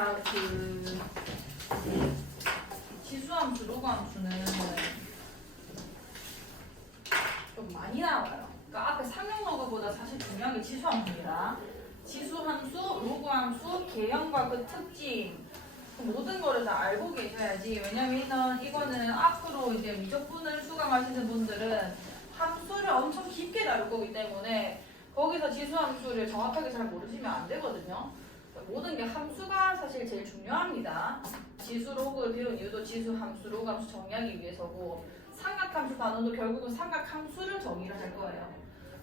자, 지수함수, 로그함수는 좀 많이 나와요. 그러니까 앞에 상용로그보다 사실 중요한 게 지수함수입니다. 지수함수, 로그함수, 개형과 그 특징 모든 거를 다 알고 계셔야지. 왜냐면 이거는 앞으로 이제 미적분을 수강하시는 분들은 함수를 엄청 깊게 다룰 거기 때문에 거기서 지수함수를 정확하게 잘 모르시면 안 되거든요. 모든 게 함수가 사실 제일 중요합니다. 지수 로그를 배운 이유도 지수 함수, 로그 함수 정의하기 위해서고 삼각함수 단원도 결국은 삼각함수를 정의를 할 거예요.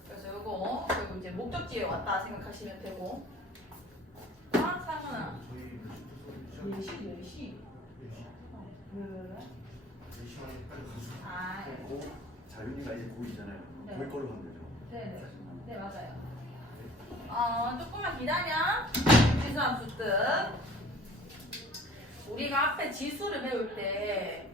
그래서 요거 그리고 이제 목적지에 왔다 생각하시면 되고. 아, 상은아. 4시? 왜? 4시간에 빨리 가서 아, 자윤이가 이제 고2잖아요. 네. 거기 걸로 가면 되죠. 네네. 네, 맞아요. 조금만 기다려. 지수함수 뜻. 우리가 앞에 지수를 배울 때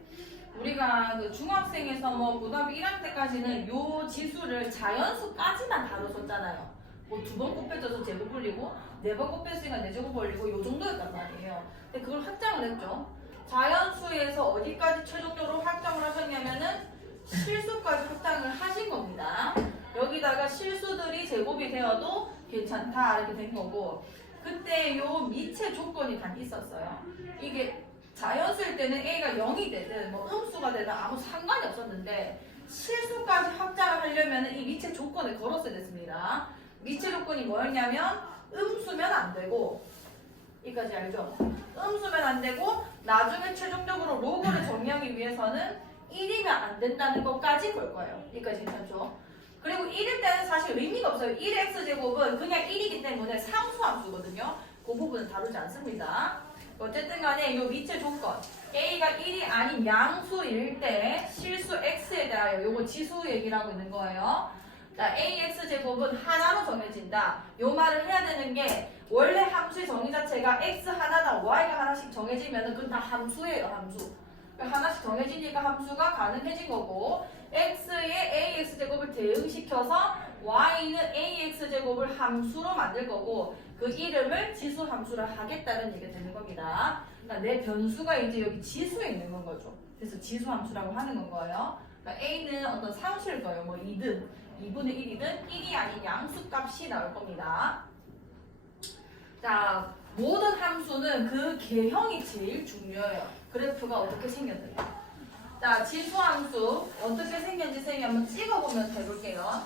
우리가 그 중학생에서 뭐 고등학교 1학년 때까지는 요 지수를 자연수까지만 다뤘었잖아요. 뭐 2번 곱해져서 제곱 불리고 4번 곱했으니까 4제곱 벌리고 요 정도였단 말이에요. 근데 그걸 확장을 했죠. 자연수에서 어디까지 최종적으로 확장을 하셨냐면은 실수까지 확장을 하신 겁니다. 여기다가 실수들이 제곱이 되어도 괜찮다 이렇게 된 거고, 그때 요 미체 조건이 단 있었어요. 이게 자연수일 때는 A가 0이 되든 뭐 음수가 되든 아무 상관이 없었는데 실수까지 확장을 하려면 이 미체 조건을 걸었어야 됐습니다. 미체 조건이 뭐였냐면 음수면 안 되고, 이까지 알죠? 음수면 안 되고 나중에 최종적으로 로그를 정의하기 위해서는 1이면 안 된다는 것까지 볼 거예요. 여기까지 괜찮죠? 그리고 1일 때는 사실 의미가 없어요. 1의 x제곱은 그냥 1이기 때문에 상수함수거든요. 그 부분은 다루지 않습니다. 어쨌든 간에 이 미체 조건 A가 1이 아닌 양수일 때 실수 x에 대하여 요거 지수 얘기를 하고 있는 거예요. 자, ax제곱은 하나로 정해진다. 요 말을 해야 되는 게 원래 함수의 정의 자체가 x 하나당 y가 하나씩 정해지면 그건 다 함수예요. 함수. 하나씩 정해지니까 함수가 가능해진 거고, x의 ax제곱을 대응시켜서 y는 ax제곱을 함수로 만들 거고, 그 이름을 지수함수를 하겠다는 얘기가 되는 겁니다. 그러니까 내 변수가 이제 여기 지수에 있는 건 거죠. 그래서 지수함수라고 하는 건 거예요. 그러니까 a는 어떤 상수일 거예요. 뭐 2든 2분의 1이든 1이 아닌 양수값이 나올 겁니다. 자, 모든 함수는 그 개형이 제일 중요해요. 그래프가 어떻게 생겼는지. 자, 지수함수 어떻게 생겼는지 선생님이 한번 찍어보면서 해볼게요.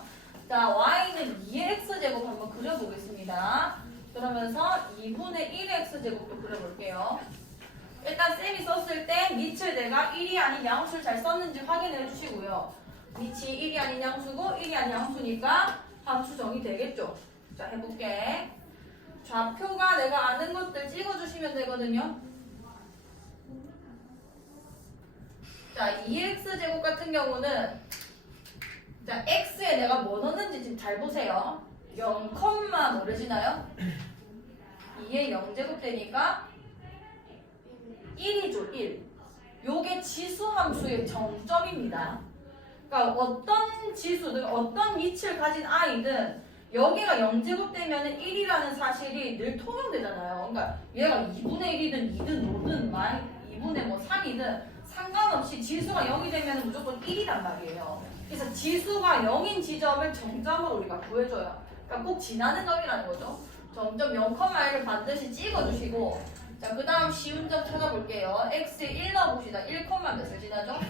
자, y는 2x제곱 한번 그려보겠습니다. 그러면서 2분의 1x제곱도 그려볼게요. 일단 쌤이 썼을 때 밑을 내가 1이 아닌 양수를 잘 썼는지 확인해 주시고요. 밑이 1이 아닌 양수고 1이 아닌 양수니까 함수 정의되겠죠. 자, 해볼게. 좌표가 내가 아는 것들 찍어주시면 되거든요. 자, 2x제곱 같은 경우는 자, x에 내가 뭐 넣는지 지금 잘 보세요. 0, 뭐래지나요? 2에 0제곱 되니까 1이죠, 1. 요게 지수함수의 정점입니다. 그러니까 어떤 지수든 어떤 위치를 가진 아이든 여기가 0제곱 되면 1이라는 사실이 늘 통용되잖아요. 그러니까 얘가 2분의 1이든 2든 5든 2분의 뭐 3이든 상관없이 지수가 0이 되면 무조건 1이란 말이에요. 그래서 지수가 0인 지점을 정점으로 우리가 구해줘요. 그러니까 꼭 지나는 점이라는 거죠. 점점 0,1을 반드시 찍어주시고, 자, 그 다음 쉬운 점 찾아볼게요. x에 1 넣어봅시다. 1, 몇을 지나죠?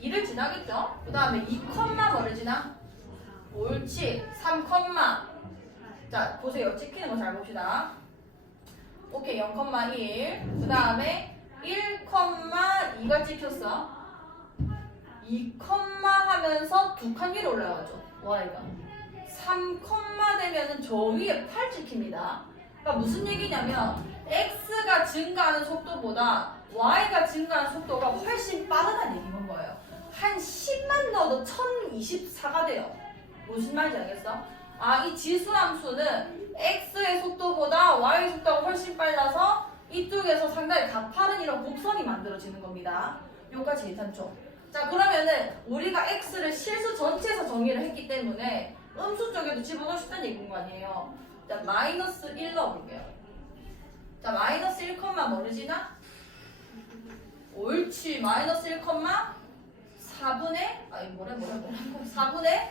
2를 지나겠죠? 그 다음에 2, 뭐를 지나? 옳지. 3, 자, 보세요. 찍히는 거 잘 봅시다. 오케이, 0,1. 그 다음에 1,2가 찍혔어. 2, 하면서 2칸 위로 올라가죠. y가. 3, 되면은 저 위에 8 찍힙니다. 그러니까 무슨 얘기냐면 x가 증가하는 속도보다 y가 증가하는 속도가 훨씬 빠르다는 얘기인 거예요. 한 10만 넣어도 1024가 돼요. 무슨 말인지 알겠어? 아, 이 지수함수는 x의 속도보다 y의 속도가 훨씬 빨라서 이쪽에서 상당히 가파른 이런 곡선이 만들어지는 겁니다. 여기까지 괜찮죠? 자, 그러면은 우리가 x를 실수 전체에서 정의를 했기 때문에 음수 쪽에도 집어넣을 수 있다는 얘기인 거 아니에요. 자, -1 넣어볼게요. 자, 마이너스 1, 모르지나? 옳지. 마이너스 1, 4분의, 아니, 뭐래. 4분의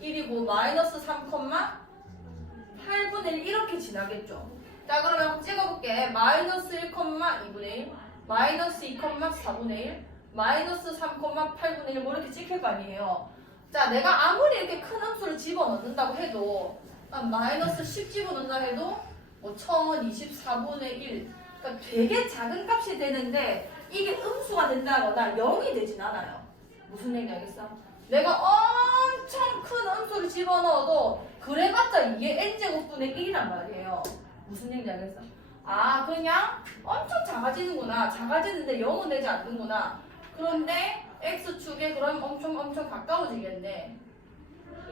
1이고, 마이너스 3, 8분의 1 이렇게 지나겠죠. 자, 그러면 한번 찍어볼게. 마이너스 1, 2분의 1, 마이너스 2, 4분의 1, 마이너스 3, 8분의 1, 뭐 이렇게 찍힐 거 아니에요. 자, 내가 아무리 이렇게 큰 함수를 집어넣는다고 해도, 마이너스 10 집어넣는다 해도, 뭐 1024분의 1, 그러니까 되게 작은 값이 되는데, 이게 음수가 된다거나 0이 되진 않아요. 무슨 얘기 알겠어? 내가 엄청 큰 음수를 집어넣어도 그래봤자 이게 n제곱분의 1이란 말이에요. 무슨 얘기 알겠어? 아, 그냥 엄청 작아지는구나. 작아지는데 0은 되지 않는구나. 그런데 x축에 그럼 엄청 가까워지겠네.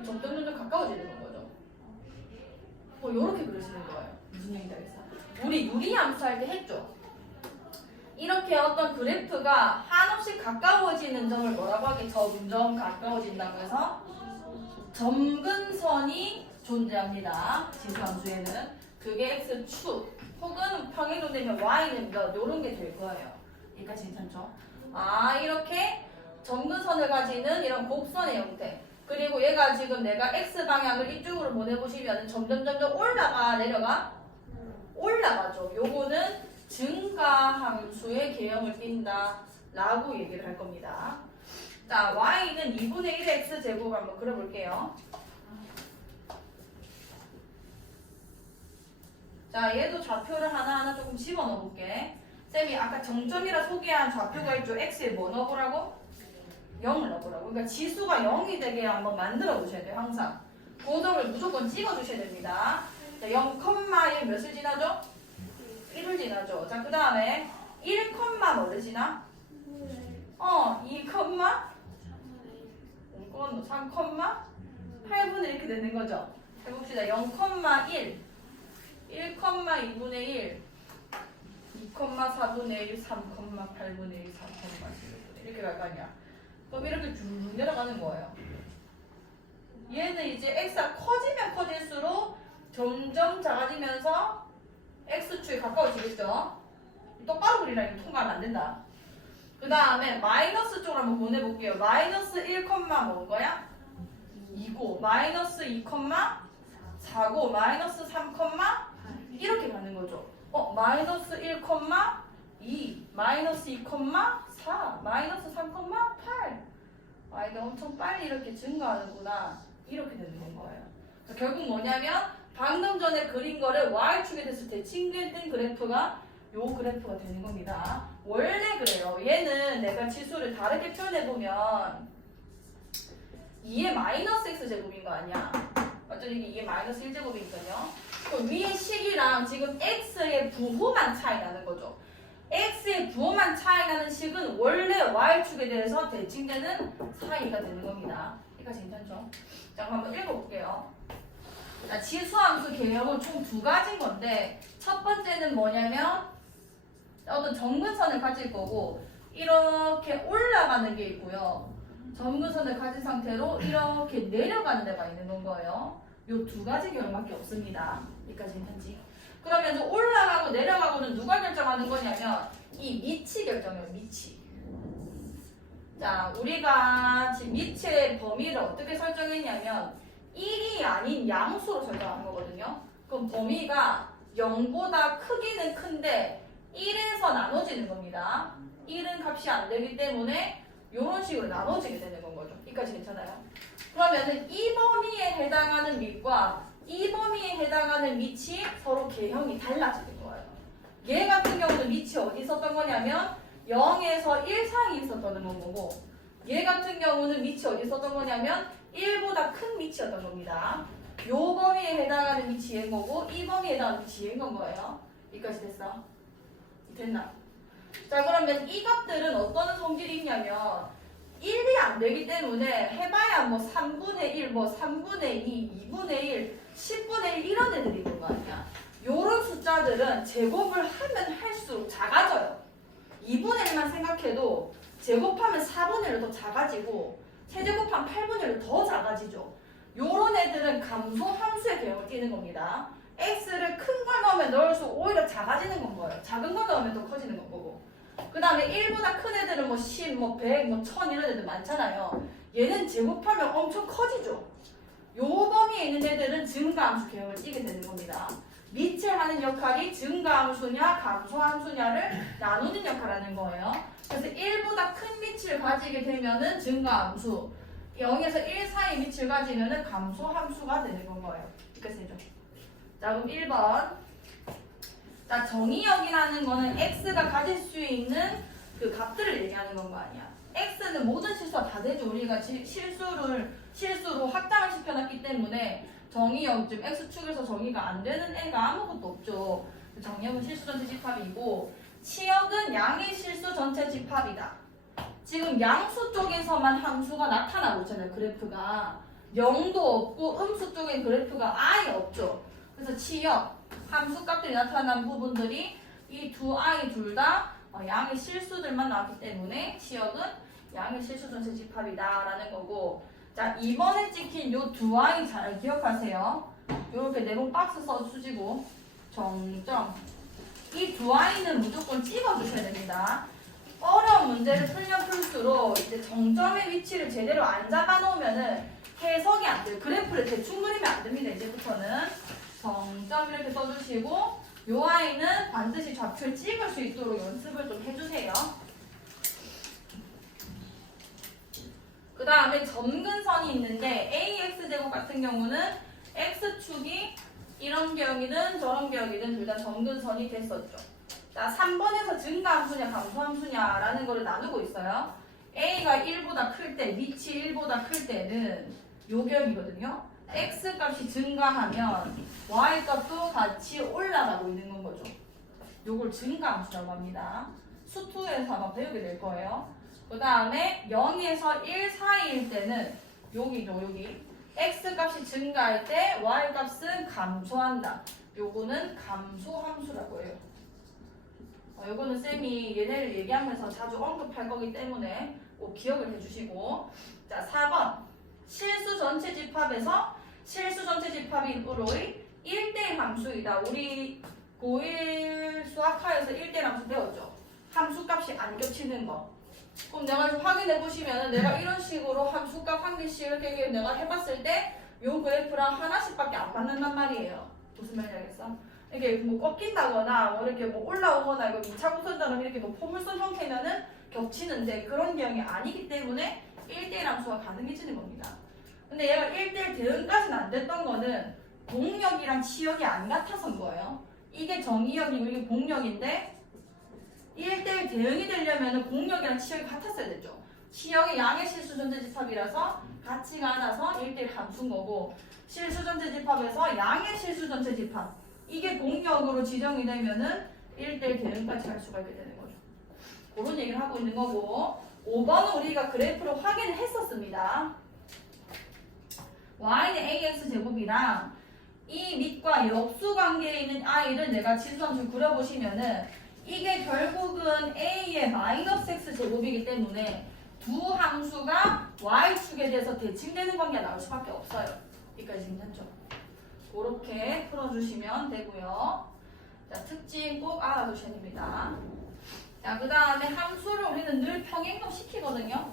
점점 가까워지는 거죠. 뭐 요렇게 그려지는 거예요. 무슨 얘기 알겠어? 우리 유리함수 할 때 했죠? 이렇게 어떤 그래프가 한없이 가까워지는 점을 뭐라고 하게? 점점 가까워진다고 해서 점근선이 존재합니다. 지수함수에는 그게 x축 혹은 평행도 되면 y는 몇 이런 게 될 거예요. 여기까지 괜찮죠? 아, 이렇게 점근선을 가지는 이런 곡선의 형태. 그리고 얘가 지금 내가 x 방향을 이쪽으로 보내보시면 점점 올라가 내려가? 올라가죠. 요거는 증가함수의 개형을 띈다 라고 얘기를 할 겁니다. 자, y는 2분의 1의 x제곱 한번 그려볼게요. 자, 얘도 좌표를 하나하나 조금 집어넣어 볼게. 쌤이 아까 정점이라 소개한 좌표가 있죠. x에 뭐 넣어보라고? 0을 넣어보라고. 그러니까 지수가 0이 되게 한번 만들어 보셔야 돼요. 항상 고점을 무조건 찍어 주셔야 됩니다. 자, 0,1 몇을 지나죠? 1을 지나죠. 자, 그 다음에 1, 뭐를 지나? 2, 3, 8분의 이렇게 되는 거죠. 해봅시다. 0,1, 1,2분의 1, 2,4분의 1, 3,8분의 1, 3,4분의 1 이렇게 갈 거 아니야. 그럼 이렇게 쭉 내려가는 거예요. 얘는 이제 x가 커지면 커질수록 점점 작아지면서 x축에 가까워지겠죠? 똑바로 그리라니까 통과하면 안 된다. 그 다음에 마이너스 쪽으로 한번 보내볼게요. 마이너스 1, 뭐인 거야? 2고 마이너스 2, 4고 마이너스 3, 이렇게 가는 거죠. 마이너스 1, 2 마이너스 2, 4 마이너스 3, 8 이게 엄청 빨리 이렇게 증가하는구나. 이렇게 되는 거예요. 결국 뭐냐면 방금 전에 그린 거를 y축에 됐을 때 찡그린 그래프가 요 그래프가 되는 겁니다. 원래 그래요. 얘는 내가 지수를 다르게 표현해보면 2의 마이너스 x제곱인 거 아니야? 맞죠? 이게 2의 마이너스 1제곱이니까요. 그럼 위의 식이랑 지금 x의 부호만 차이 나는 거죠. x의 부호만 차이 나는 식은 원래 y축에 대해서 대칭되는 사이가 되는 겁니다. 여기까지 괜찮죠? 자, 그럼 한번 읽어볼게요. 자, 지수함수 개념은 총 두 가지인 건데 첫 번째는 뭐냐면 어떤 점근선을 가질 거고 이렇게 올라가는 게 있고요. 점근선을 가진 상태로 이렇게 내려가는 데가 있는 거예요. 요 두 가지 개념밖에 없습니다. 여기까지 괜찮지? 그러면 올라가고 내려가고는 누가 결정하는 거냐면 이 밑이 결정해요. 밑이. 자, 우리가 지금 밑의 범위를 어떻게 설정했냐면 1이 아닌 양수로 설정하는 거거든요. 그럼 범위가 0보다 크기는 큰데 1에서 나눠지는 겁니다. 1은 값이 안 되기 때문에 이런 식으로 나눠지게 되는 건 거죠. 여기까지 괜찮아요? 그러면은 이 범위에 해당하는 밑과 이 범위에 해당하는 밑이 서로 개형이 달라지는 거예요. 얘 같은 경우는 밑이 어디 있었던 거냐면 0에서 1 사이에 있었던 거고 얘 같은 경우는 밑이 어디 있었던 거냐면 1보다 큰 밑이었던 겁니다. 요 범위에 해당하는 밑이 얘인 거고 이 범위에 해당하는 밑이 얘인 건 거예요. 여기까지 됐어? 됐나? 자, 그러면 이 값들은 어떤 성질이 있냐면 1이 안 되기 때문에 해봐야 뭐 3분의 1, 뭐 3분의 2, 2분의 1, 10분의 1 이런 애들이 있는 거 아니야. 요런 숫자들은 제곱을 하면 할수록 작아져요. 2분의 1만 생각해도 제곱하면 4분의 1로 더 작아지고 세제곱하면 8분의 1로 더 작아지죠. 요런 애들은 감소함수의 개형을 띠는 겁니다. x를 큰 걸 넣으면 넣을수록 오히려 작아지는 건 거예요. 작은 걸 넣으면 더 커지는 건 거고. 그 다음에 1보다 큰 애들은 뭐 10, 뭐 100, 뭐 1000 이런 애들 많잖아요. 얘는 제곱하면 엄청 커지죠. 요 범위에 있는 애들은 증가함수 개형을 띠게 되는 겁니다. 밑에 하는 역할이 증가함수냐 감소함수냐를 나누는 역할을 하는 거예요. 그래서 1보다 큰 밑을 가지게 되면은 증가함수, 0에서 1 사이 밑을 가지면은 감소함수가 되는 건 거예요. 이렇게 되죠. 자, 그럼 1번. 자, 정의역이라는 거는 x가 가질 수 있는 그 값들을 얘기하는 건 거 아니야. x는 모든 실수가 다 되죠. 우리가 실수로 확장을 시켜놨기 때문에 정의역, 좀 x축에서 정의가 안 되는 애가 아무것도 없죠. 정의역은 실수 전체 집합이고 치역은 양의 실수 전체 집합이다. 지금 양수 쪽에서만 함수가 나타나고 있잖아요. 그래프가 0도 없고 음수 쪽엔 그래프가 아예 없죠. 그래서 치역, 함수값들이 나타난 부분들이 이 두 아이 둘 다 양의 실수들만 나왔기 때문에 치역은 양의 실수 전체 집합이다 라는 거고, 자, 이번에 찍힌 요 두 아이 잘 기억하세요. 요렇게 내용 박스 써주시고 정점. 이 두 아이는 무조건 찍어주셔야 됩니다. 어려운 문제를 풀면 풀수록 이제 정점의 위치를 제대로 안 잡아놓으면은 해석이 안 돼요. 그래프를 대충 그리면 안 됩니다. 이제부터는 정점 이렇게 써주시고 요 아이는 반드시 좌표를 찍을 수 있도록 연습을 좀 해주세요. 그 다음에 점근선이 있는데 AX제곱 같은 경우는 X축이 이런 격이든 저런 격이든 둘 다 점근선이 됐었죠. 자, 3번에서 증가함수냐 감소함수냐라는 거를 나누고 있어요. A가 1보다 클 때, 밑이 1보다 클 때는 요 격이거든요. X 값이 증가하면 Y 값도 같이 올라가고 있는 건 거죠. 요걸 증가함수라고 합니다. 수투에서 아마 배우게 될 거예요. 그 다음에 0에서 1 사이일 때는 여기죠, 여기. X 값이 증가할 때 Y 값은 감소한다. 요거는 감소함수라고 해요. 요거는 쌤이 얘네를 얘기하면서 자주 언급할 거기 때문에 꼭 기억을 해주시고. 자, 4번. 실수 전체 집합에서 실수 전체 집합으로의 1대1 함수이다. 우리 고1 수학화에서 1대1 함수 배웠죠? 함수값이 안 겹치는 거. 그럼 내가 좀 확인해 보시면 내가 이런 식으로 함수값 한 개씩 이렇게 내가 해봤을 때 요 그래프랑 하나씩밖에 안 맞는단 말이에요. 무슨 말인지 알겠어? 이게 뭐 꺾인다거나 뭐 이렇게 뭐 올라오거나 이거 2차 구선처럼 이렇게 뭐 포물선 형태면은 겹치는데 그런 경향이 아니기 때문에 1대1 함수가 가능해지는 겁니다. 근데 얘가 1대1 대응까지는 안 됐던 거는 공역이랑 치역이 안 같아서인 거예요. 이게 정의역이고 이게 공역인데 1대1 대응이 되려면 공역이랑 치역이 같았어야 됐죠. 치역이 양의 실수 전체 집합이라서 같지가 않아서 1대1 함수인 거고, 실수 전체 집합에서 양의 실수 전체 집합 이게 공역으로 지정이 되면은 1대1 대응까지 할 수가 있게 되는 거죠. 그런 얘기를 하고 있는 거고, 5번은 우리가 그래프를 확인을 했었습니다. y는 ax 제곱이랑 이 밑과 역수 관계에 있는 i를 내가 지수함수를 그려보시면은 이게 결국은 a의 마이너스 x 제곱이기 때문에 두 함수가 y축에 대해서 대칭되는 관계가 나올 수밖에 없어요. 여기까지 괜찮죠? 그렇게 풀어주시면 되고요. 자, 특징 꼭 알아두셔야 됩니다. 자, 그 다음에 함수를 우리는 늘 평행도 시키거든요.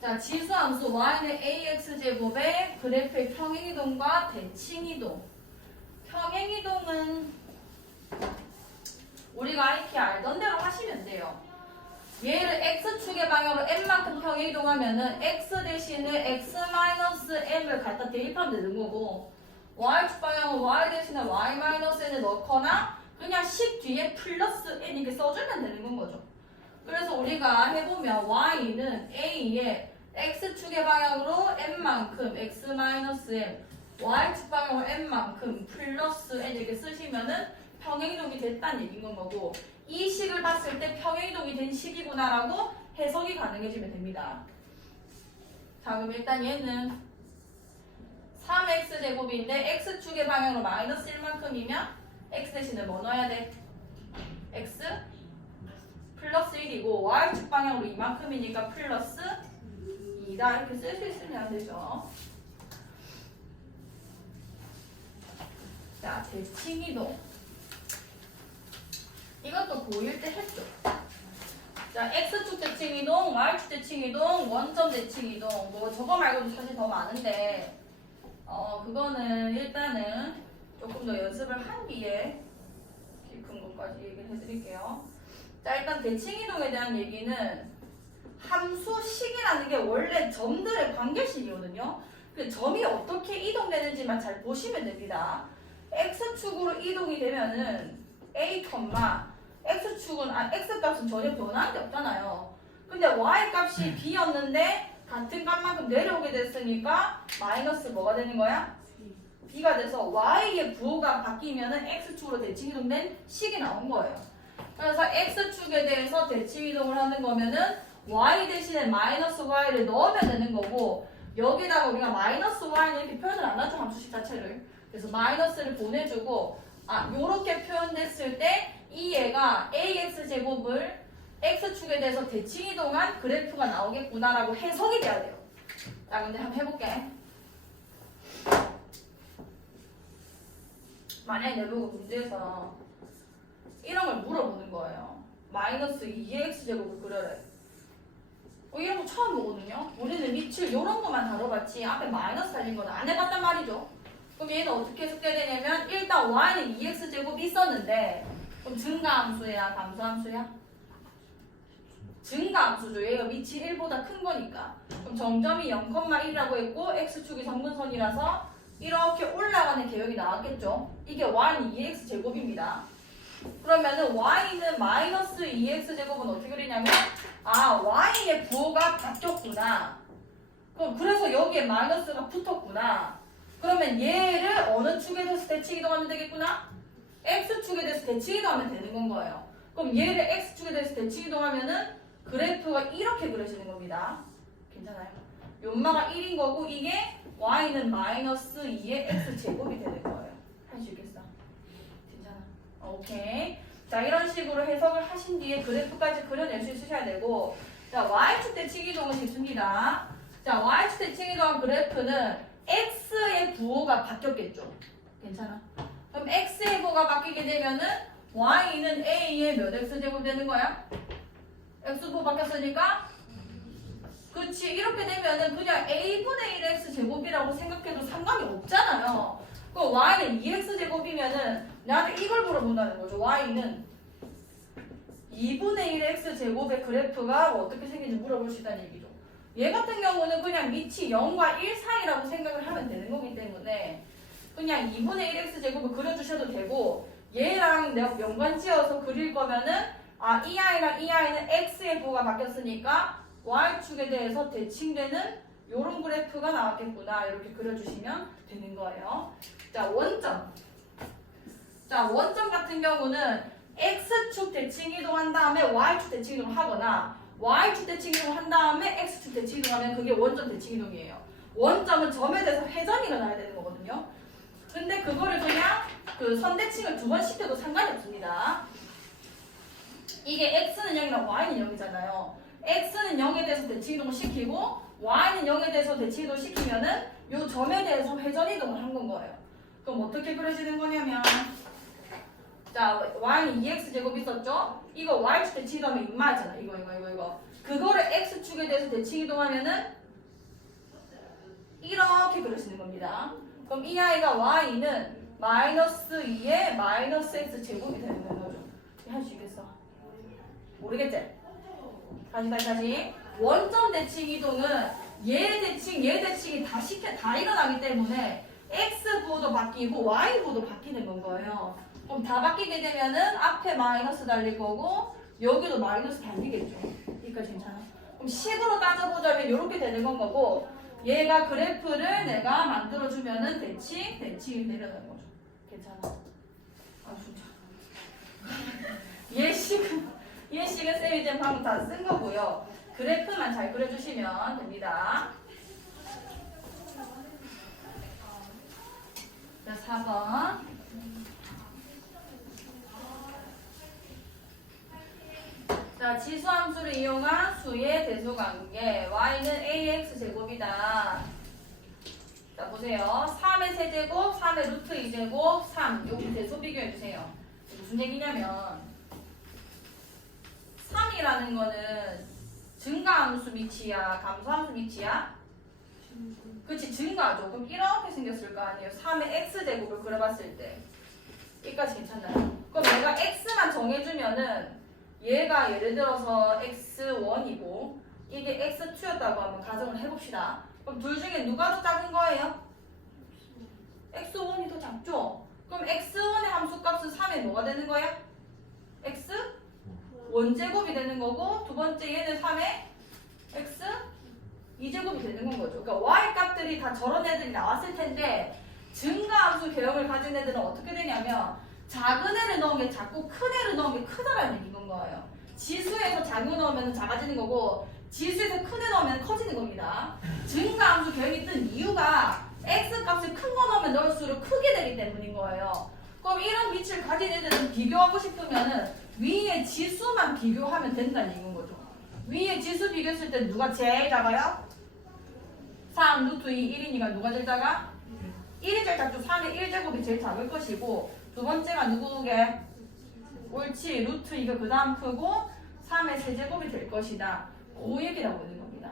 자, 지수함수 y는 ax제곱의 그래프의 평행이동과 대칭이동. 평행이동은 우리가 이렇게 알던 대로 하시면 돼요. 얘를 x축의 방향으로 n만큼 평행이동하면은 x 대신에 x-m을 갖다 대입하면 되는 거고, y축 방향으로 y 대신에 y-n을 넣거나 그냥 식 뒤에 플러스 n 이렇게 써주면 되는 건 거죠. 그래서 우리가 해보면 y는 a의 x축의 방향으로 n만큼 x-m, y축 방향으로 n만큼 플러스 n 이렇게 쓰시면은 평행이동이 됐다는 얘기인 건 거고, 이 식을 봤을 때 평행이동이 된 식이구나라고 해석이 가능해지면 됩니다. 자, 그럼 일단 얘는 3x제곱인데 x축의 방향으로 마이너스 1만큼이면 x 대신에 뭐 넣어야 돼? x 플러스 1이고 y축 방향으로 이만큼이니까 플러스 2다 이렇게 쓸 수 있으면 되죠. 자, 대칭이동. 이것도 고1 때 했죠. 자, X축 대칭이동, Y축 대칭이동, 원점 대칭이동. 뭐 저거 말고도 사실 더 많은데 그거는 일단은 조금 더 연습을 한 뒤에 깊은 것까지 얘기를 해드릴게요. 자, 일단 대칭이동에 대한 얘기는 함수식이라는 게 원래 점들의 관계식이거든요. 그 점이 어떻게 이동되는지만 잘 보시면 됩니다. X축으로 이동이 되면은 A, X축은 X값은 전혀 변한 게 없잖아요. 근데 Y값이 B였는데 같은 값만큼 내려오게 됐으니까 마이너스 뭐가 되는 거야? B가 돼서 Y의 부호가 바뀌면은 X축으로 대칭이동된 식이 나온 거예요. 그래서 X축에 대해서 대칭이동을 하는 거면은 Y 대신에 마이너스 Y를 넣으면 되는 거고, 여기다가 우리가 마이너스 Y는 이렇게 표현을 안 하죠, 함수식 자체를. 그래서 마이너스를 보내주고, 요렇게 표현됐을 때 이 얘가 AX제곱을 X축에 대해서 대칭이동한 그래프가 나오겠구나라고 해석이 돼야 돼요. 자, 근데 한번 해볼게. 만약에 내보고 문제에서 이런 걸 물어보는 거예요. 마이너스 2x제곱을 그려래. 이런 거 처음 보거든요. 우리는 밑을 이런 것만 다뤄봤지 앞에 마이너스 달린 건 안 해봤단 말이죠. 그럼 얘는 어떻게 해석돼야 되냐면 일단 y는 2x제곱이 있었는데, 그럼 증가함수야 감소함수야? 증가함수죠. 얘가 밑이 1보다 큰 거니까. 그럼 정점이 0,1이라고 했고 x축이 정근선이라서 이렇게 올라가는 개혁이 나왔겠죠. 이게 y는 2x제곱입니다. 그러면은 y는 마이너스 2x제곱은 어떻게 그리냐면 y의 부호가 바뀌었구나. 그럼 그래서 여기에 마이너스가 붙었구나. 그러면 얘를 어느 축에 대해서 대칭이동하면 되겠구나? x축에 대해서 대칭이동하면 되는 건 거예요. 그럼 얘를 x축에 대해서 대칭이동하면은 그래프가 이렇게 그려지는 겁니다. 괜찮아요? 연마가 1인 거고 이게 y는 마이너스 2의 x제곱이 되는 거예요. 할 수 있겠어? 괜찮아? 오케이. 자, 이런 식으로 해석을 하신 뒤에 그래프까지 그려낼 수 있으셔야 되고, 자, y축 대칭이동은 있습니다. 자, y축 대칭이동한 그래프는 x의 부호가 바뀌었겠죠. 괜찮아? 그럼 x의 부호가 바뀌게 되면은 y는 a의 몇 x제곱 되는 거야? x부호 바뀌었으니까, 그치, 이렇게 되면은 그냥 a분의 1x 제곱이라고 생각해도 상관이 없잖아요. 그럼 y는 2x 제곱이면은 나한테 이걸 물어본다는 거죠. y는 2분의 1 x 제곱의 그래프가 뭐 어떻게 생긴지 물어볼 수 있다는 얘기죠. 얘 같은 경우는 그냥 밑이 0과 1 사이라고 생각을 하면 되는 거기 때문에 그냥 2분의 1 x 제곱을 그려주셔도 되고, 얘랑 내가 연관 지어서 그릴 거면은 이 아이랑 이 아이는 x의 부호가 바뀌었으니까 y축에 대해서 대칭되는 요런 그래프가 나왔겠구나. 이렇게 그려주시면 되는 거예요. 자, 원점. 자, 원점 같은 경우는 x축 대칭이동 한 다음에 y축 대칭이동 하거나 y축 대칭이동 한 다음에 x축 대칭이동 하면 그게 원점 대칭이동이에요. 원점은 점에 대해서 회전이 일어나야 되는 거거든요. 근데 그거를 그냥 그 선대칭을 두 번 시켜도 상관이 없습니다. 이게 x는 0이랑 y는 0이잖아요. x는 0에 대해서 대칭이동을 시키고 y는 0에 대해서 대칭이동을 시키면은 요 점에 대해서 회전이동을 한 건 거예요. 그럼 어떻게 그려지는 거냐면, 자, y는 2x제곱 있었죠? 이거 y축 대칭이동하면 인마잖아. 이거. 그거를 x축에 대해서 대칭이동하면은 이렇게 그려지는 겁니다. 그럼 이 아이가 y는 마이너스 2의 마이너스 x제곱이 되는 거죠. 할 수 있겠어? 모르겠지? 다시. 원점 대칭 이동은 얘 대칭이 다 일어나기 때문에 x 부호도 바뀌고 y 부호도 바뀌는 건 거예요. 그럼 다 바뀌게 되면은 앞에 마이너스 달릴 거고 여기도 마이너스 달리겠죠. 여기까지 괜찮아? 그럼 식으로 따져보자면 이렇게 되는 건 거고, 얘가 그래프를 내가 만들어주면은 대칭이 내려가는 거죠. 괜찮아? 진짜. 얘 식은 쌤이 이제 방금 다 쓴 거고요. 그래프만 잘 그려주시면 됩니다. 자, 4번. 자, 지수함수를 이용한 수의 대소관계. y는 ax 제곱이다. 자 보세요. 3의 세제곱, 3의 루트 2제곱, 3 여기 대소 비교해주세요. 무슨 얘기냐면 3이라는 거는 증가함수 밑이야 감소함수 밑이야? 그치 증가죠. 그럼 이렇게 생겼을 거 아니에요. 3의 x제곱을 그려봤을 때 여기까지 괜찮나요? 그럼 내가 x만 정해주면은 얘가 예를 들어서 x1이고 이게 x2였다고 한번 가정을 해봅시다. 그럼 둘 중에 누가 더 작은 거예요? x1이 더 작죠? 그럼 x1의 함수값은 3에 뭐가 되는 거야? x 원제곱이 되는 거고 두 번째 얘는 3에 x 2제곱이 되는 건 거죠. 그러니까 y 값들이 다 저런 애들이 나왔을 텐데 증가함수 개념을 가진 애들은 어떻게 되냐면 작은 애를 넣은 게 작고 큰 애를 넣은 게 크다라는 얘기인 거예요. 지수에서 작은 거 넣으면 작아지는 거고 지수에서 큰 애 넣으면 커지는 겁니다. 증가함수 개념이 뜬 이유가 x 값을 큰 거 넣으면 넣을수록 크게 되기 때문인 거예요. 그럼 이런 위치를 가진 애들은 비교하고 싶으면은 위에 지수만 비교하면 된다는 얘기인 거죠. 위에 지수 비교했을 때 누가 제일 작아요? 3 루트 2 1이니까 누가 제일 작아? 1이 제일 작죠. 3의 1제곱이 제일 작을 것이고 두 번째가 누구게? 옳지. 루트 2가 그 다음 크고 3의 세제곱이 될 것이다. 그 얘기 나오는 겁니다.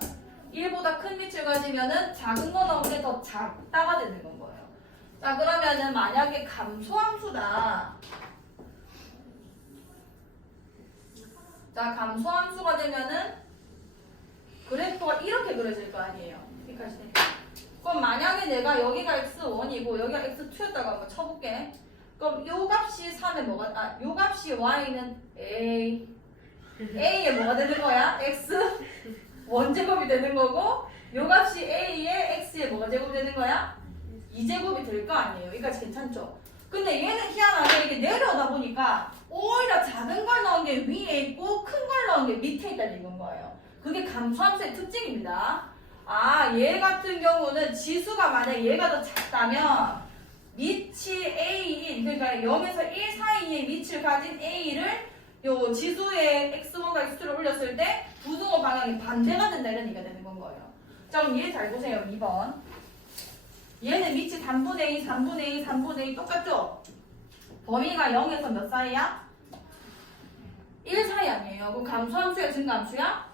1보다 큰 위치를 가지면은 작은 거 넣은 게 더 작다가 되는 건 거예요. 자 그러면은 만약에 감소함수다. 자 감소함수가 되면은 그래프가 이렇게 그려질 거 아니에요. 여기까지. 그럼 만약에 내가 여기가 x1이고 여기가 x2였다고 한번 쳐볼게. 그럼 요 값이 3에 뭐가 요 값이 y는 a에 뭐가 되는 거야? x 원제곱이 되는 거고 요 값이 a에 x에 뭐가 제곱이 되는 거야? 2제곱이 될 거 아니에요. 여기까지 괜찮죠? 근데 얘는 희한하게 이게 내려오다 보니까 오히려 작은 걸 넣은 게 위에 있고 큰 걸 넣은 게 밑에 있다는 거예요. 그게 감소함수의 특징입니다. 아, 얘 같은 경우는 지수가 만약 얘가 더 작다면 밑이 A인 그러니까 0에서 1 사이의 밑을 가진 A를 요 지수의 x1과 x2를 올렸을 때 부등호 방향이 반대가 된다 이런 얘기가 되는 건 거예요. 자 그럼 얘 잘 보세요. 2번 얘는 밑이 3분의 2, 3분의 2, 3분의 2 똑같죠? 범위가 0에서 몇 사이야? 1 사이 아니에요. 그럼 감소함수야 증가함수야?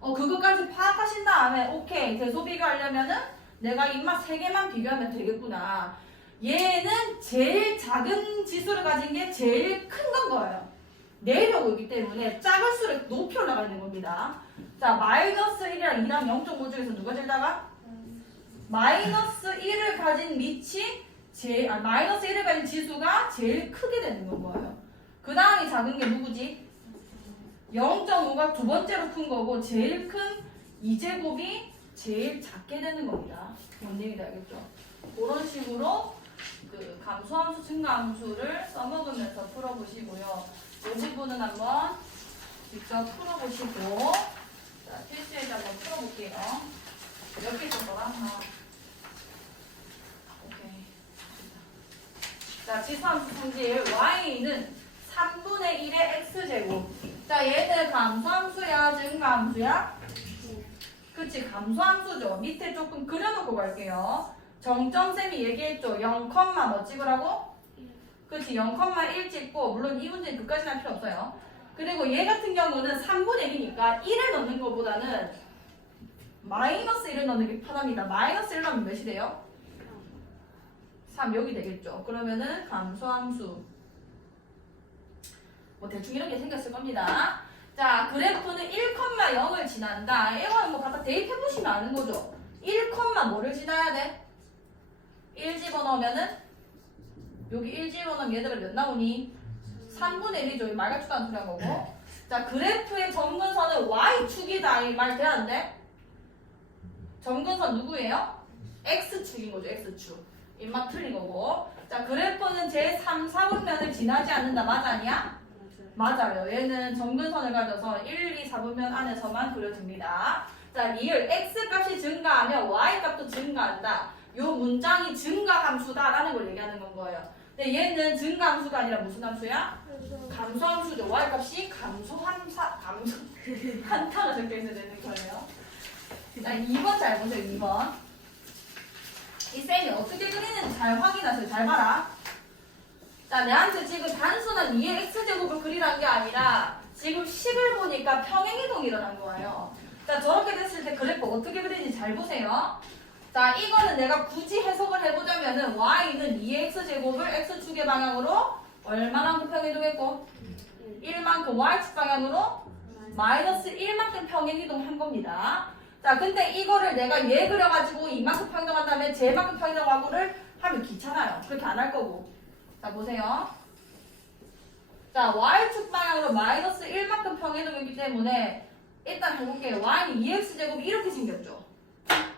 그것까지 파악하신 다음에 오케이 대소 비교하려면은 내가 입맛 3개만 비교하면 되겠구나. 얘는 제일 작은 지수를 가진 게 제일 큰 건 거예요. 내려오고 있기 때문에 작을수록 높이 올라가는 겁니다. 자 마이너스 1이랑 2랑 0.5 중에서 누가 제일 작아? 마이너스 1을 가진 밑이 마이너스 1을 가진 지수가 제일 크게 되는 건 거예요. 그 다음이 작은 게 누구지? 0.5가 두 번째로 큰 거고 제일 큰 2제곱이 제일 작게 되는 겁니다. 뭔 얘기인지 알겠죠? 그런 식으로 그 감소함수, 증가함수를 써먹으면서 풀어보시고요. 이 부분은 한번 직접 풀어보시고 자, 필수에서 한번 풀어볼게요. 몇 개 있었더라? 하나. 오케이. 자, 지수함수 성질 y는 3분의 1의 x제곱. 자, 얘는 감소함수야, 증가함수야? 그치, 감소함수죠. 밑에 조금 그려놓고 갈게요. 정점쌤이 얘기했죠. 0, 뭐 찍으라고? 그치, 0,1 찍고, 물론 이 문제는 그까지는 할 필요 없어요. 그리고 얘 같은 경우는 3분의 1이니까 1을 넣는 것보다는 마이너스 1을 넣는 게 편합니다. 마이너스 1 넣으면 몇이 돼요? 3 여기 되겠죠. 그러면은 감소함수. 뭐 대충 이렇게 생겼을 겁니다. 자, 그래프는 1,0을 지난다. 이거는 뭐 갖다 대입해보시면 아는 거죠. 1, 뭐를 지나야 돼? 1 집어넣으면은 여기 1 집어넣으면 얘들아 몇 나오니? 3분의 1이죠. 말 같지도 않은 소리 한 거고. 자, 그래프의 점근선은 Y축이다. 이 말 돼야 안 돼? 점근선 누구예요? X축인 거죠. X축. 입맛 틀린 거고. 자, 그래프는 제 3, 4분면을 지나지 않는다. 맞아 아니야? 맞아요. 얘는 점근선을 가져서 1, 2, 4분면 안에서만 그려집니다. 자, 리을 X값이 증가하면 Y값도 증가한다. 요 문장이 증가함수다라는 걸 얘기하는 건 거예요. 근데 얘는 증가함수가 아니라 무슨 함수야? 감소함수죠. Y값이 한타가 적혀 있어야 되는 거예요. 자, 2번 잘 보세요. 2번. 이 쌤이 어떻게 그리는지 잘 확인하세요. 잘 봐라. 자, 내한테 지금 단순한 2의 x제곱을 그리라는 게 아니라 지금 식을 보니까 평행이동이 일어난 거예요. 자, 저렇게 됐을 때 그래프 어떻게 그리는지 잘 보세요. 자, 이거는 내가 굳이 해석을 해보자면은 y는 2의 x제곱을 x축의 방향으로 얼마만큼 평행이동했고 1만큼 y축 방향으로 마이너스 1만큼 평행이동한 겁니다. 자, 근데 이거를 내가 얘 그려가지고 이만큼 평행이동한 다음에 쟤만큼 평행이동하고를 하면 귀찮아요. 그렇게 안 할 거고. 자, 보세요. 자, y축 방향으로 마이너스 1만큼 평행이동했기 때문에 일단 해볼게요. y는 2x제곱이 이렇게 생겼죠.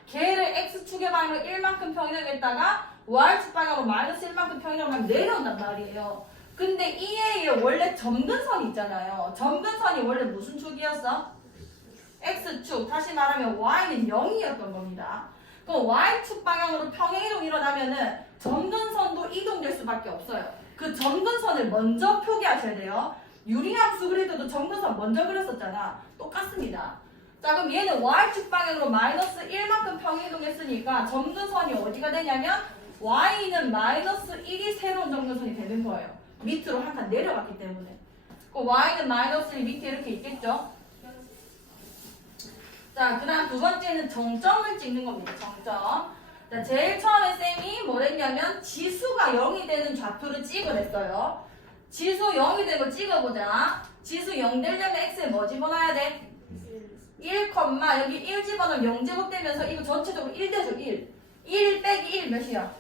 걔를 x축의 방향으로 1만큼 평행이동했다가 y축 방향으로 마이너스 1만큼 평행이동하면 내려온단 말이에요. 근데 이에 원래 점근선이 있잖아요. 점근선이 원래 무슨 축이었어? x축. 다시 말하면 y는 0이었던 겁니다. 그럼 y축 방향으로 평행이동이 일어나면은 점근선도 이동될 수밖에 없어요. 그 점근선을 먼저 표기하셔야 돼요. 유리함수 그릴 때도 점근선 먼저 그렸었잖아. 똑같습니다. 자, 그럼 얘는 y축 방향으로 마이너스 1만큼 평행이동했으니까 점근선이 어디가 되냐면 y는 마이너스 1이 새로운 점근선이 되는 거예요. 밑으로 한 칸 내려갔기 때문에. 그럼 y는 마이너스 1 밑에 이렇게 있겠죠? 자, 그 다음 두 번째는 정점을 찍는 겁니다. 정점. 자, 제일 처음에 쌤이 뭐랬냐면 지수가 0이 되는 좌표를 찍어냈어요. 지수 0이 되는 거 찍어보자. 지수 0 되려면 x에 뭐 집어넣어야 돼? 1, 여기 1 집어넣으면 0제곱 되면서 이거 전체적으로 1 되죠. 1. 1 빼기 1 몇이야?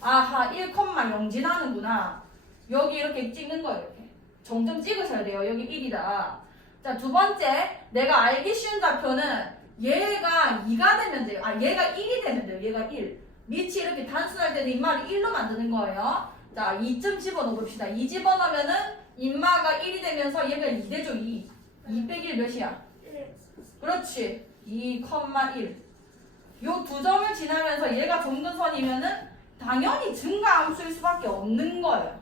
아하, 1,0 지나는구나. 여기 이렇게 찍는 거예요. 이렇게. 정점 찍으셔야 돼요. 여기 1이다. 자, 두 번째, 내가 알기 쉬운 좌표는 얘가 2가 되면 돼요. 아, 얘가 1이 되면 돼요. 얘가 1. 밑이 이렇게 단순할 때는 인마를 1로 만드는 거예요. 자, 2점 집어넣어 봅시다. 2 집어넣으면은 인마가 1이 되면서 얘가 2 되죠. 2. 2 빼기 1 몇이야? 그렇지. 2,1. 요 두 점을 지나면서 얘가 점근선이면은 당연히 증가함수일 수밖에 없는 거예요.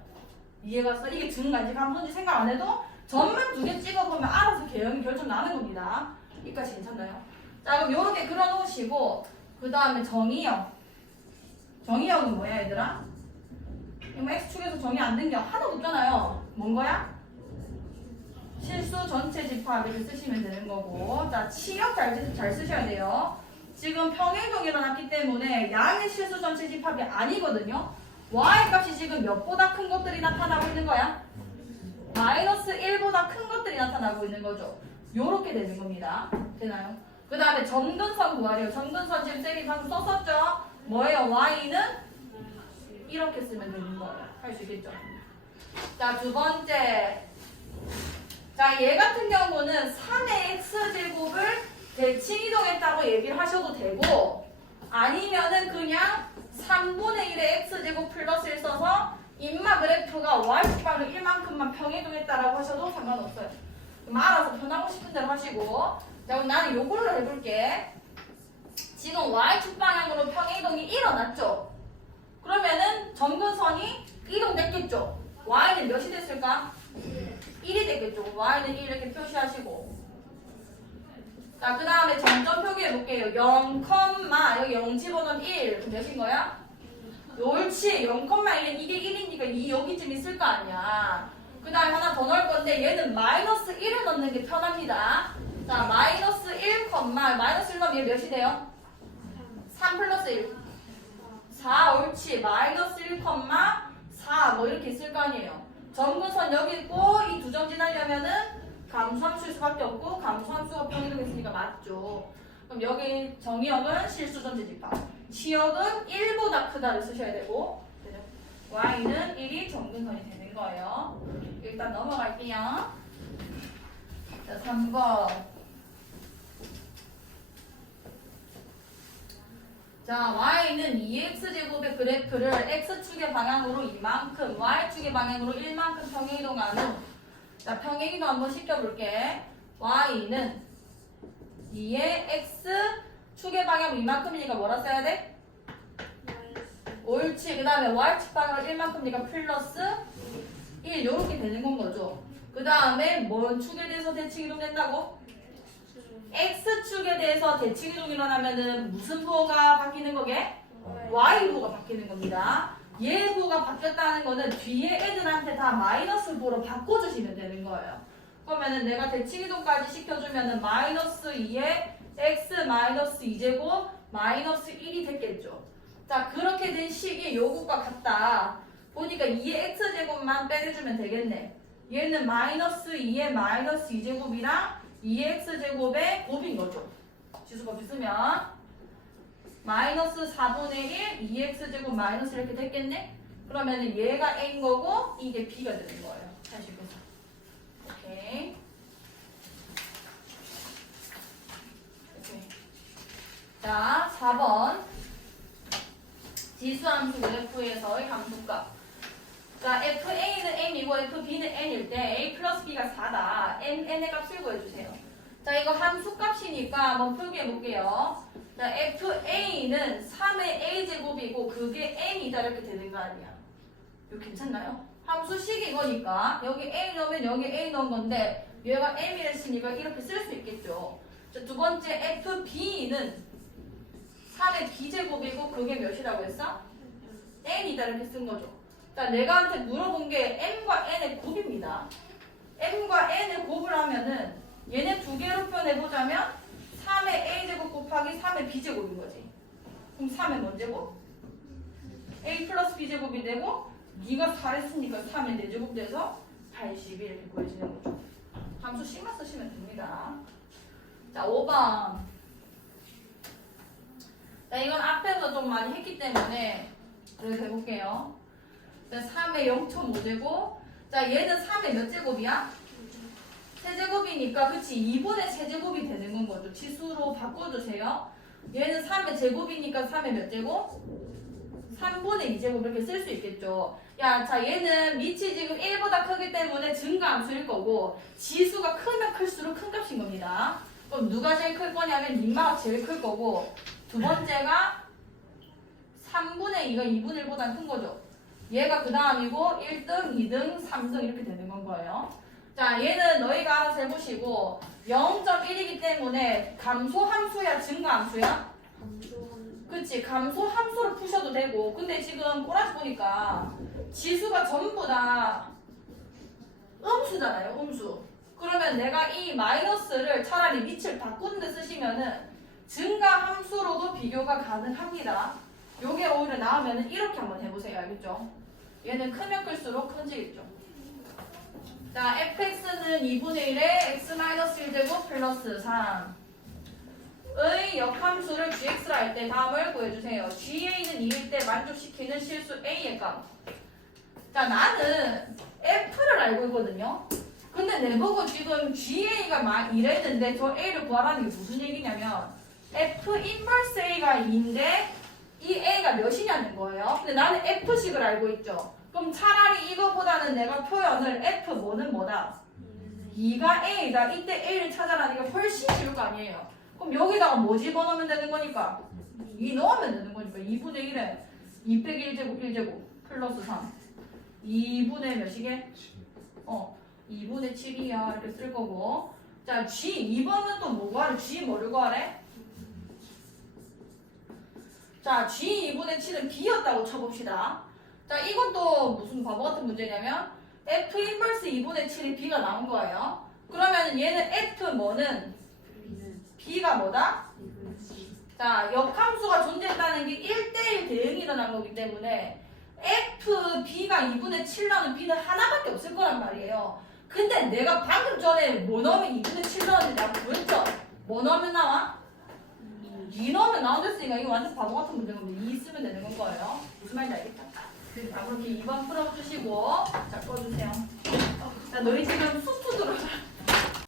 이해가 갔어? 이게 증가인지 감소인지 생각 안 해도 점만 두 개 찍어보면 알아서 개형이 결정 나는 겁니다. 여기까지 괜찮나요? 자, 그럼 요렇게 그려놓으시고 그 다음에 정의형. 정의형은 뭐야 얘들아? 이거 X축에서 정의 안 된 게 하나도 없잖아요. 뭔 거야? 실수 전체 집합 이렇게 쓰시면 되는 거고. 자, 치역 잘 쓰셔야 돼요. 지금 평행이동이 일어났기 때문에 양의 실수 전체 집합이 아니거든요. y 값이 지금 몇보다 큰 것들이 나타나고 있는 거야? 마이너스 1보다 큰 것들이 나타나고 있는 거죠. 요렇게 되는 겁니다. 되나요? 그 다음에 점근선 구하래요. 점근선 지금 쌤이 방금 썼었죠? 뭐예요? y는 이렇게 쓰면 되는 거예요. 할 수 있겠죠? 자, 두 번째. 자, 얘 같은 경우는 3의 x제곱을 대칭 이동했다고 얘기를 하셔도 되고 아니면은 그냥 3분의 1의 x제곱 플러스 1 써서 인마 그래프가 y축방으로 1만큼만 평행이동했다라고 하셔도 상관없어요. 그럼 알아서 편하고 싶은 대로 하시고. 자, 그럼 나는 요걸로 해볼게. 지금 y축 방향으로 평행이동이 일어났죠? 그러면은 점근선이 이동됐겠죠? y는 몇이 됐을까? 1이 됐겠죠? y는 1 이렇게 표시하시고. 자, 그 다음에 점점 표기해볼게요. 0, 여기 0 집어넣으면 1. 그럼 몇인 거야? 옳지. 0,1은 이게 1이니까 2 여기쯤 있을 거 아니야. 그 다음에 하나 더 넣을 건데 얘는 마이너스 1을 넣는 게 편합니다. 자, 마이너스 1, 마이너스 1 넣으면 얘 몇이 돼요? 3 플러스 1. 4 옳지. 마이너스 1, 4 뭐 이렇게 있을 거 아니에요. 점근선 여기 있고 이 두 점 지나려면은 감소함수일 수밖에 없고 감소함수가 평행이동했으니까 맞죠. 그럼 여기 정의역은 실수 전체 집합. 치역은 1보다 크다를 쓰셔야 되고 y는 1이 점근선이 되는 거예요. 일단 넘어갈게요. 자, 3번. 자, y는 2x제곱의 그래프를 x축의 방향으로 이만큼, y축의 방향으로 1만큼 평행이동하는. 자, 평행이동 한번 시켜볼게. y는 2의 x축의 방향으로 이만큼이니까 뭐라 써야 돼? 옳지. 그 다음에 y축 방향으로 1만큼이니까 플러스 1 요렇게 되는 건 거죠. 그 다음에 뭔 축에 대해서 대칭 이동된다고? X축에 대해서 대칭 이동이 일어나면은 무슨 부호가 바뀌는 거게? y부가 바뀌는 겁니다. 얘부가 바뀌었다는 거는 뒤에 애들한테 다 마이너스 부로 바꿔주시면 되는 거예요. 그러면은 내가 대칭이동까지 시켜주면은 마이너스 2에 x 마이너스 2제곱 마이너스 1이 됐겠죠. 자, 그렇게 된 식이 요것과 같다. 보니까 2의 x제곱만 빼주면 되겠네. 얘는 마이너스 2의 마이너스 2제곱이랑 2의 x제곱의 곱인 거죠. 지수가 비으면 마이너스 4분의 1, 2x제곱 마이너스 이렇게 됐겠네? 그러면은 얘가 a인 거고 이게 b가 되는 거예요. 다시 보자. 오케이. 오케이. 자, 4번. 지수함수 f에서의 함수값. 자, fa는 n이고 fb는 n일 때 a 플러스 b가 4다. n의 값을 구해주세요. 자, 이거 함수값이니까 한번 풀게 해볼게요. 자, fa는 3의 a제곱이고 그게 n이다 이렇게 되는 거 아니야. 이거 괜찮나요? 함수식 이거니까 여기 a 넣으면 여기 a 넣은 건데 얘가 m이랬으니까 이렇게 쓸 수 있겠죠. 자, 두 번째 fb는 3의 b제곱이고 그게 몇이라고 했어? n이다 이렇게 쓴 거죠. 자, 내가한테 물어본 게 m과 n의 곱입니다. m과 n의 곱을 하면은 얘네 두 개로 표현해보자면 3의 a제곱 곱하기 3의 b제곱인 거지. 그럼 3의 뭔 제곱? a 플러스 b제곱이 되고 네가 4했으니까 3의 4제곱 돼서 81 이렇게 구해지는 거죠. 함수 C만 쓰시면 됩니다. 자, 5번. 자, 이건 앞에서 좀 많이 했기 때문에 이렇게 해볼게요. 자, 3의 0.5제곱. 자, 얘는 3의 몇 제곱이야? 세제곱이니까 그치 2분의 세제곱이 되는 건 거죠. 지수로 바꿔주세요. 얘는 3의 제곱이니까 3의 몇 제곱? 3분의 2제곱 이렇게 쓸 수 있겠죠. 야, 자, 얘는 밑이 지금 1보다 크기 때문에 증가함수일 거고 지수가 크면 클수록 큰 값인 겁니다. 그럼 누가 제일 클 거냐면 인마가 제일 클 거고 두 번째가 3분의 2가 2분의 1보다 큰 거죠. 얘가 그 다음이고 1등, 2등, 3등 이렇게 되는 건 거예요. 자, 얘는 너희가 알아서 해보시고 0.1이기 때문에 감소함수야 증가함수야? 그치, 감소함수로 푸셔도 되고 근데 지금 꼬라지 보니까 지수가 전부 다 음수잖아요. 음수. 그러면 내가 이 마이너스를 차라리 밑을 바꾸는 데 쓰시면은 증가함수로도 비교가 가능합니다. 요게 오히려 나오면은 이렇게 한번 해보세요. 알겠죠? 얘는 크면 클수록 커지겠죠. 자, fx는 2분의 1에 x-1제곱 플러스 3의 역함수를 gx라 할 때 다음을 구해주세요. ga는 2일 때 만족시키는 실수 a의 값. 자, 나는 f를 알고 있거든요. 근데 내보고 지금 ga가 이랬는데 저 a를 구하라는 게 무슨 얘기냐면 f 인버스 a가 2인데 이 a가 몇이냐는 거예요. 근데 나는 f식을 알고 있죠. 그럼 차라리 이거보다는 내가 표현을 f 뭐는 뭐다? 2가 a다. 이때 a를 찾아라니까 훨씬 쉬울 거 아니에요. 그럼 여기다가 뭐 집어넣으면 되는 거니까? 2 넣으면 되는 거니까 2분의 1에 2 빼기 1제곱 1제곱 플러스 3 2분의 몇이게? 2분의 7이야 이렇게 쓸 거고. 자, g 2번은 또 뭐 구하래? g 뭐를 구하래? 자, g 2분의 7은 b였다고 쳐봅시다. 자, 이건 또 무슨 바보 같은 문제냐면 f 인버스 2분의 7이 b가 나온 거예요. 그러면 얘는 f 뭐는 b가 뭐다? 자, 역함수가 존재한다는 게 1대1 대응이 일어난 거기 때문에 f b가 2분의 7 나오는 b는 하나밖에 없을 거란 말이에요. 근데 내가 방금 전에 뭐 넣으면 2분의 7 나오는지 나도 보였죠? 뭐 넣으면 나와? 2 넣으면 나오겠으니까 이거 완전 바보 같은 문제인 건데 2 쓰면 되는 건 거예요. 무슨 말인지 알겠죠? 자, 그렇게 2번 풀어주시고 자, 꺼주세요. 자, 너희 지금